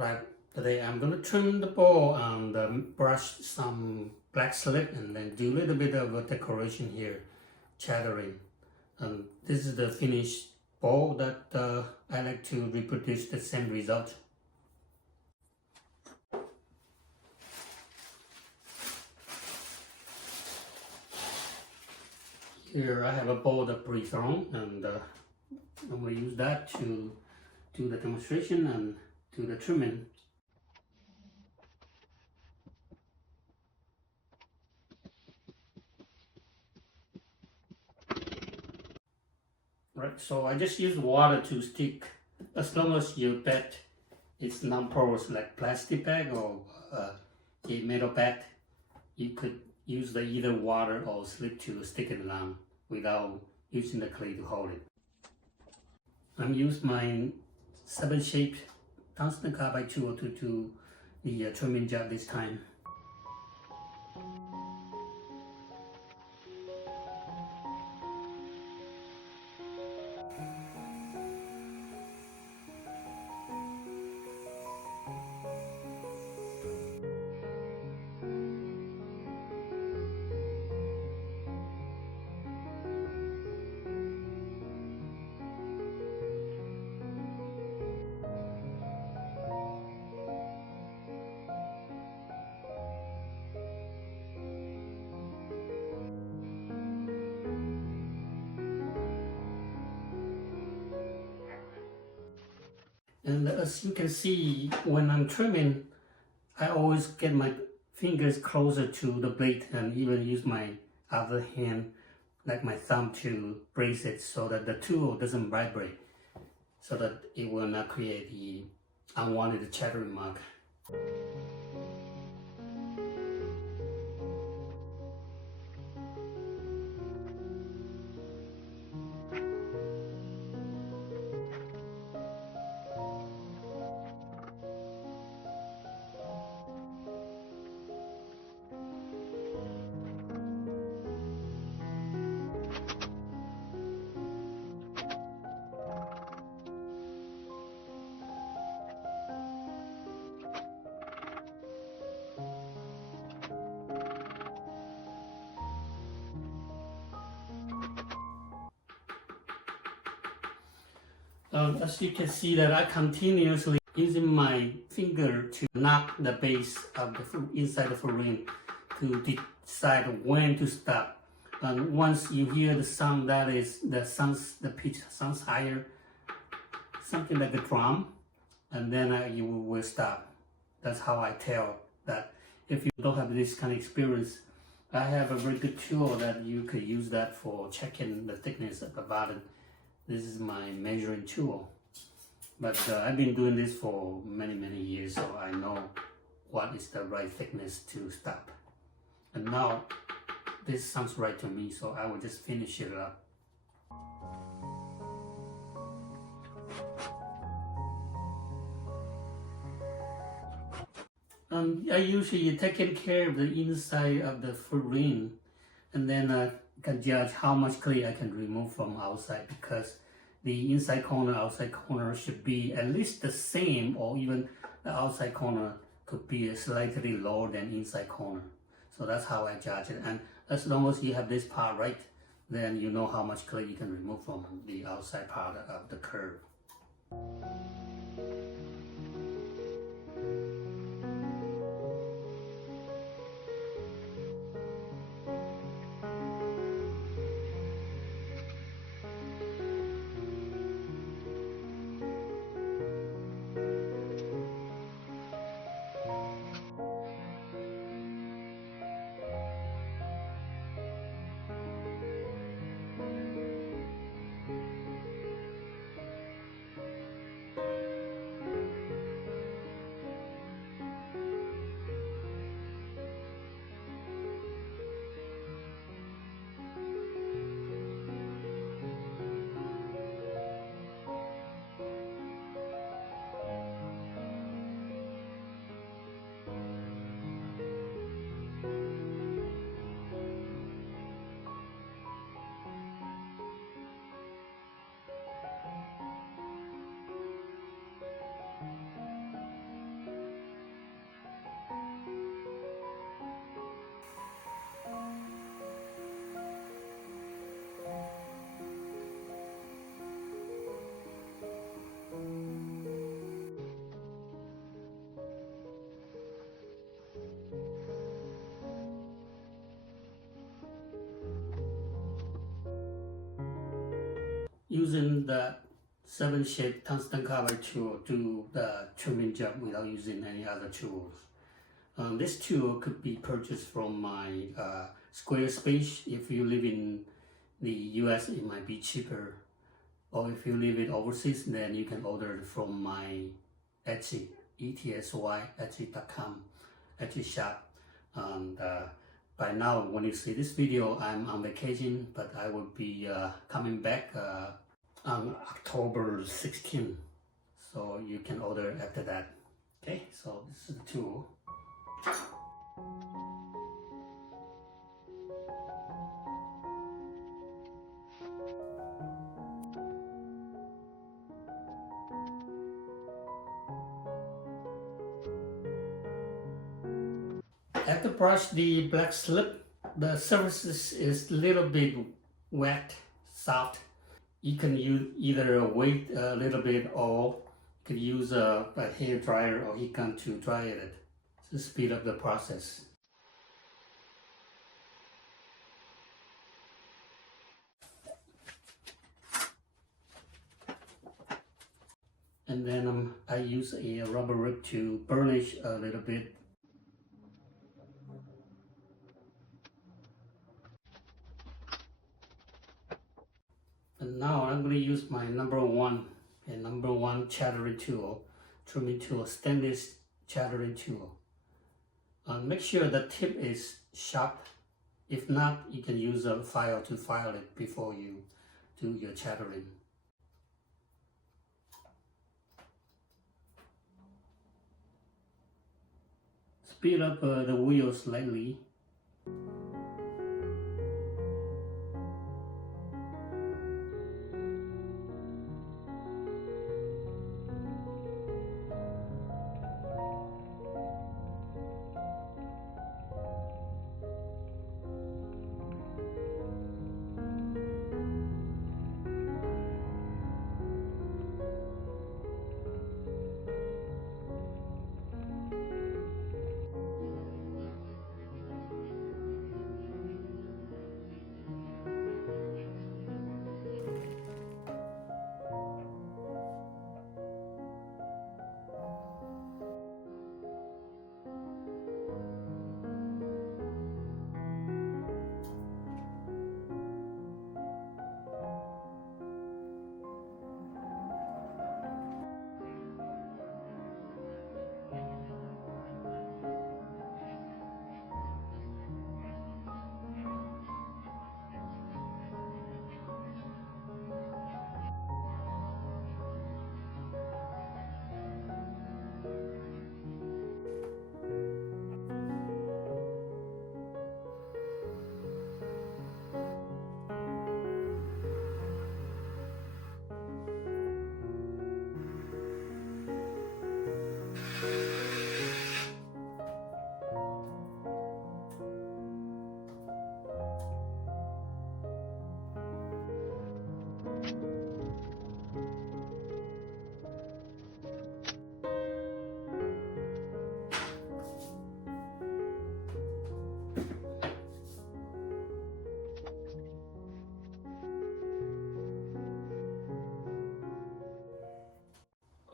Right, today I'm going to trim the bowl and brush some black slip and then do a little bit of a decoration here, chattering. And this is the finished bowl that I like to reproduce the same result. Here I have a bowl of pre-thrown, and I'm going to use that to do the demonstration and do the trimming. Right, so I just use water to stick, as long as your bed is non-porous like plastic bag or a metal bag. You could use the either water or slip to stick it down without using the clay to hold it. I'm using my 7-shape tungsten carbide tool to do the trimming job this time. And as you can see, when I'm trimming, I always get my fingers closer to the blade and even use my other hand, like my thumb, to brace it so that the tool doesn't vibrate, so that it will not create the unwanted chattering mark. As you can see that I continuously using my finger to knock the base of the inside of the ring to decide when to stop. And once you hear the sound that is the pitch sounds higher, something like a drum, and then you will stop. That's how I tell that. If you don't have this kind of experience, I have a very good tool that you could use that for checking the thickness of the bottom. This is my measuring tool, but I've been doing this for many years, so I know what is the right thickness to stop. And now this sounds right to me, so I will just finish it up. I usually taking care of the inside of the foot ring, and then can judge how much clay I can remove from outside, because the inside corner, outside corner should be at least the same, or even the outside corner could be slightly lower than inside corner. So that's how I judge it. And as long as you have this part right, then you know how much clay you can remove from the outside part of the curve. using the 7-shape tungsten cover tool to do the trimming job without using any other tools. This tool could be purchased from my Squarespace. If you live in the US, it might be cheaper. Or if you live in overseas, then you can order it from my Etsy, ETSY, Etsy.com, Etsy shop. And by now, when you see this video, I'm on vacation, but I will be coming back on October 16th. So you can order after that. Okay, so this is the tool. After brush the black slip, the surface is a little bit wet, soft. You can use either wait a little bit or you could use a hair dryer or heat gun to dry it to speed up the process. And then I use a rubber rib to burnish a little bit. And now I'm going to use my number one chattering tool, trimming tool, stainless chattering tool. Make sure the tip is sharp. If not, you can use a file to file it before you do your chattering. Speed up the wheel slightly.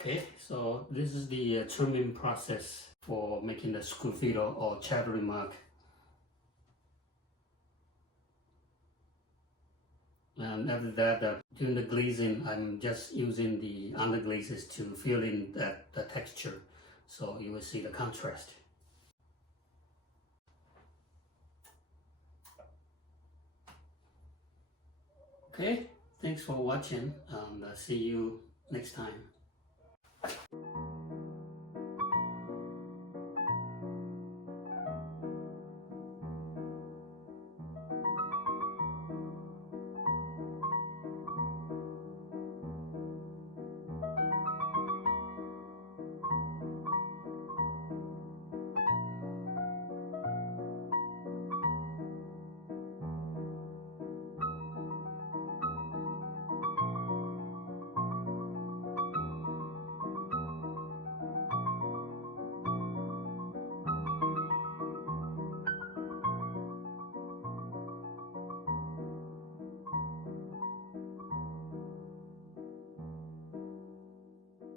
Okay, so this is the trimming process for making the Sgraffito or chattering mug. And after that, during the glazing, I'm just using the underglazes to fill in the texture, so you will see the contrast. Okay, thanks for watching, and see you next time.